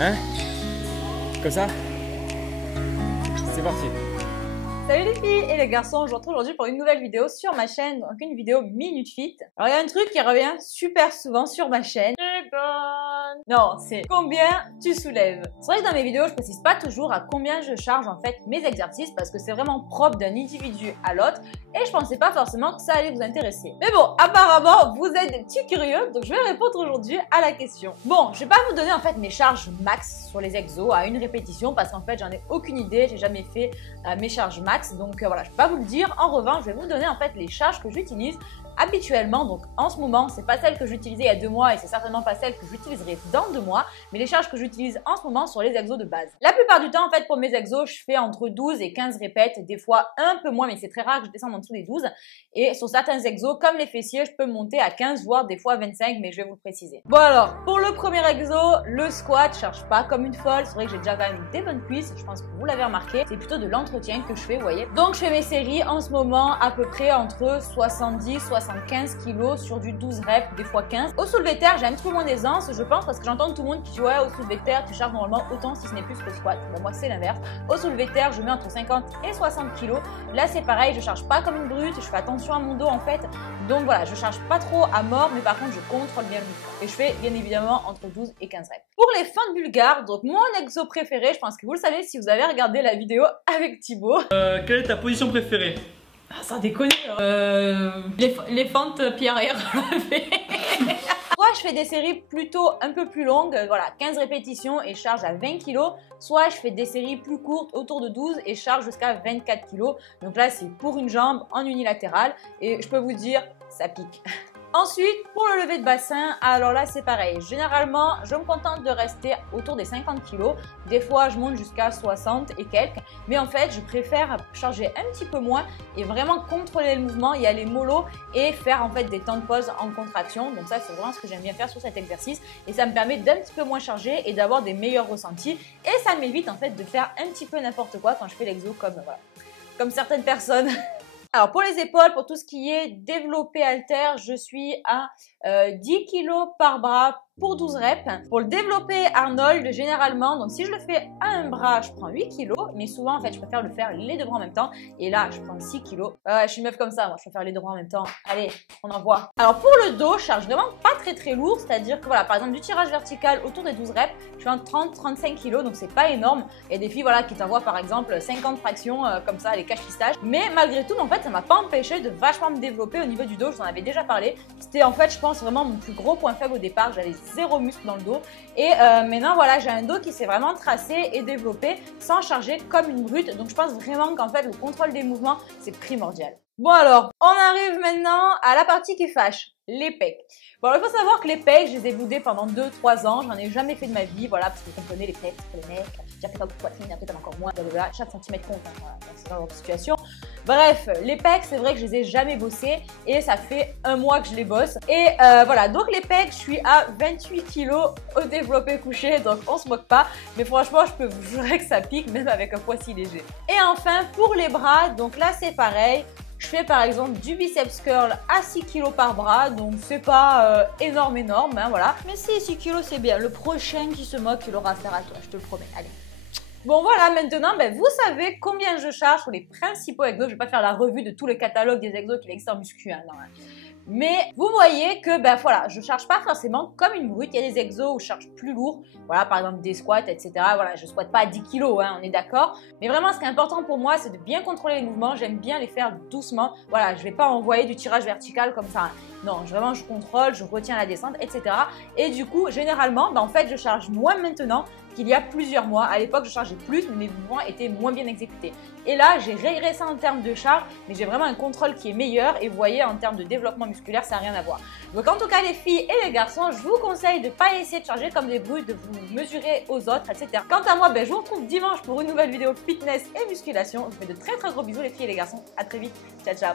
Hein? Comme ça? C'est parti. Salut les filles et les garçons, je vous retrouve aujourd'hui pour une nouvelle vidéo sur ma chaîne, donc une vidéo Minute Fit. Alors il y a un truc qui revient super souvent sur ma chaîne. Non, c'est combien tu soulèves. C'est vrai que dans mes vidéos, je précise pas toujours à combien je charge en fait mes exercices parce que c'est vraiment propre d'un individu à l'autre et je pensais pas forcément que ça allait vous intéresser. Mais bon, apparemment, vous êtes des petits curieux, donc je vais répondre aujourd'hui à la question. Bon, je vais pas vous donner en fait mes charges max sur les exos à une répétition parce qu'en fait, j'en ai aucune idée, j'ai jamais fait mes charges max, donc voilà, je peux pas vous le dire. En revanche, je vais vous donner en fait les charges que j'utilise habituellement. Donc en ce moment, c'est pas celle que j'utilisais il y a 2 mois et c'est certainement pas celle que j'utiliserai dans 2 mois, mais les charges que j'utilise en ce moment sur les exos de base. La plupart du temps, en fait, pour mes exos, je fais entre 12 et 15 répètes, des fois un peu moins, mais c'est très rare que je descende en dessous des 12. Et sur certains exos, comme les fessiers, je peux monter à 15, voire des fois 25, mais je vais vous le préciser. Bon alors, pour le premier exo, le squat, je charge pas comme une folle. C'est vrai que j'ai déjà quand même des bonnes cuisses, je pense que vous l'avez remarqué. C'est plutôt de l'entretien que je fais, vous voyez. Donc je fais mes séries en ce moment à peu près entre 70, 75 kilos sur du 12 reps, des fois 15. Au soulevé de terre, j'ai un petit peu moins d'aisance, je pense, parce que j'entends tout le monde qui dit ouais, au soulevé de terre, tu charges normalement autant si ce n'est plus que le squat. Bon, moi c'est l'inverse. Au soulevé de terre, je mets entre 50 et 60 kilos. Là c'est pareil, je charge pas comme une brute, je fais attention à mon dos en fait. Donc voilà, je charge pas trop à mort, mais par contre je contrôle bien le mouvement. Et je fais bien évidemment entre 12 et 15 reps. Pour les fentes bulgares, donc mon exo préféré, je pense que vous le savez si vous avez regardé la vidéo avec Thibaut. Quelle est ta position préférée? Ah, sans déconner, les fentes pied arrière. Soit je fais des séries plutôt un peu plus longues, voilà, 15 répétitions et charge à 20 kg. Soit je fais des séries plus courtes, autour de 12 et charge jusqu'à 24 kg. Donc là, c'est pour une jambe en unilatéral et je peux vous dire, ça pique. Ensuite, pour le lever de bassin, alors là c'est pareil. Généralement, je me contente de rester autour des 50 kg. Des fois, je monte jusqu'à 60 et quelques. Mais en fait, je préfère charger un petit peu moins et vraiment contrôler le mouvement, y aller mollo et faire en fait des temps de pause en contraction. Donc ça, c'est vraiment ce que j'aime bien faire sur cet exercice. Et ça me permet d'un petit peu moins charger et d'avoir des meilleurs ressentis. Et ça m'évite en fait de faire un petit peu n'importe quoi quand je fais l'exo comme, voilà, comme certaines personnes. Alors pour les épaules, pour tout ce qui est développé haltère, je suis à 10 kg par bras pour 12 reps. Pour le développé Arnold, généralement, donc si je le fais à un bras, je prends 8 kg, mais souvent en fait je préfère le faire les 2 bras en même temps. Et là, je prends 6 kg. Je suis une meuf comme ça, moi je préfère les 2 bras en même temps. Allez, on envoie. Alors pour le dos, je charge vraiment pas très lourd, c'est-à-dire que voilà, par exemple du tirage vertical autour des 12 reps, je fais en 30-35 kg, donc c'est pas énorme. Il y a des filles voilà, qui t'envoient par exemple 50 fractions comme ça, les cache-pistaches. Mais malgré tout, en fait, ça m'a pas empêché de vachement me développer au niveau du dos, je vous en avais déjà parlé. C'était en fait, je pense, vraiment mon plus gros point faible au départ, j'avais 0 muscle dans le dos. Et maintenant, voilà, j'ai un dos qui s'est vraiment tracé et développé sans charger comme une brute. Donc je pense vraiment qu'en fait, le contrôle des mouvements, c'est primordial. Bon alors, on arrive maintenant à la partie qui fâche, les pecs. Bon alors, il faut savoir que les pecs, je les ai boudés pendant 2-3 ans, j'en ai jamais fait de ma vie, voilà, parce que vous comprenez les pecs, c'est pour les mecs, j'ai fait comme poitrine, après t'en as encore moins, blablabla, chaque centimètre compte, hein, voilà, c'est dans leur situation. Bref, les pecs, c'est vrai que je les ai jamais bossés et ça fait 1 mois que je les bosse. Et voilà, donc les pecs, je suis à 28 kg au développé couché, donc on se moque pas. Mais franchement, je peux vous jurer que ça pique, même avec un poids si léger. Et enfin, pour les bras, donc là c'est pareil. Je fais par exemple du biceps curl à 6 kg par bras, donc c'est pas énorme, hein, voilà. Mais si 6 kg c'est bien, le prochain qui se moque, il aura affaire à toi, je te le promets, allez. Bon voilà, maintenant vous savez combien je charge sur les principaux exos. Je vais pas faire la revue de tout le catalogue des exos qui existe en muscu, hein, non, hein. Mais vous voyez que voilà, je charge pas forcément comme une brute. Il y a des exos où je charge plus lourd, voilà, par exemple des squats, etc. Voilà, je squatte pas à 10 kg, hein, on est d'accord. Mais vraiment, ce qui est important pour moi, c'est de bien contrôler les mouvements. J'aime bien les faire doucement. Voilà, je vais pas envoyer du tirage vertical comme ça. Non, vraiment, je contrôle, je retiens la descente, etc. Et du coup, généralement, en fait, je charge moins maintenant qu'il y a plusieurs mois. À l'époque, je chargeais plus, mais mes mouvements étaient moins bien exécutés. Et là, j'ai régressé en termes de charge, mais j'ai vraiment un contrôle qui est meilleur. Et vous voyez, en termes de développement musculaire, ça n'a rien à voir. Donc, en tout cas, les filles et les garçons, je vous conseille de ne pas essayer de charger comme des brutes, de vous mesurer aux autres, etc. Quant à moi, je vous retrouve dimanche pour une nouvelle vidéo fitness et musculation. Je vous fais de très gros bisous, les filles et les garçons. À très vite. Ciao, ciao.